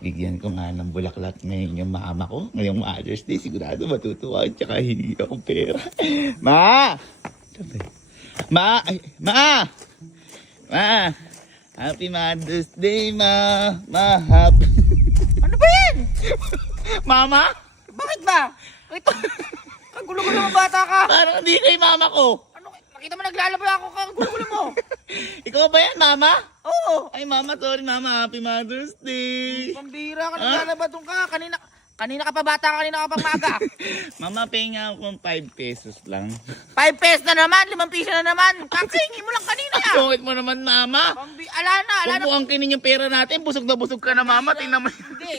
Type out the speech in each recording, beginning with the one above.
Bigyan ko nga ng bulaklak ngayon yung mama ko. Ngayong Mother's Day, sigurado matutuwa. Tsaka hindi ako pera. Ma! Ma! Ay, Ma! Ma! Happy Mother's Day, Ma! Ma, happy... Ano ba yan? Mama? Bakit ba? Ito, ang gulo-gulo mo bata ka. Parang hindi kay mama ko. Ano, makita mo naglalaba ako ka, ang gulo-gulo mo. Ikaw ba yan, Mama? Oo. Ay, Mama, sorry, Mama. Happy Mother's Day. Pambira ka, naglalaba doon ka. Kanina ka pa bata, kanina ka pa maga. Mama, pahinga ako ng 5 pesos lang. 5 pesos na naman, 5 piso na naman. Kakahingi mo lang kanina. Sungit mo naman, Mama. Ala na. Kung buwangkinin yung pera natin, busog na busog ka na, Mama. Tingnan mo. Hindi.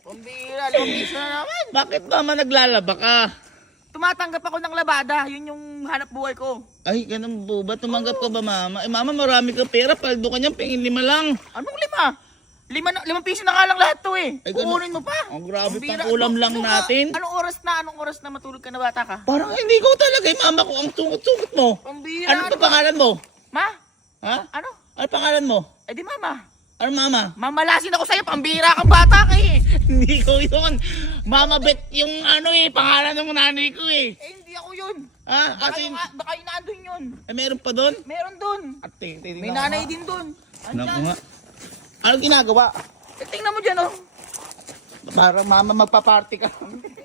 Pambira, 5 piso na naman. Bakit, Mama, naglalaba ka? Tumatanggap ako ng labada, yun yung hanap buhay ko. Ay, ganun po ba? Tumanggap ka ba, Mama? Eh, Mama, marami ka pera. Paldo ka niyan, pingin 5 lang. Anong 5? 5 piso na nga lang lahat to eh. Ay, ganun. Kukunin mo pa. Ang grabe, Pambira. pang-ulam lang natin. Anong oras na matulog ka na bata ka? Parang hindi ko talaga, eh, Mama ko. Ang sungot-sungot mo. Pambira. Ano pa pangalan mo? Ma? Ha? Ano? Ano pangalan mo? Eh di mama. Ano, Mama? Mamalasin ako sa'yo, pambira kang bata ka eh. Hindi ko yun. Mama Bet yung ano eh, pangalan ng nanay ko eh. Eh hindi ako yun. Ha? Baka, Kasi, baka yung naandun yun. eh, meron pa doon? Meron dun. At tingnan May ko nanay nga. din dun. Ano Andyan. nga? Ano ginagawa? Eh, tingnan mo dyan oh. Parang Mama magpa-party ka.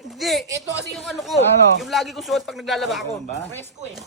Hindi, ito kasi yung ano ko. Ano? Yung lagi ko suot pag naglalaba ako. Ano ba? Press ko eh.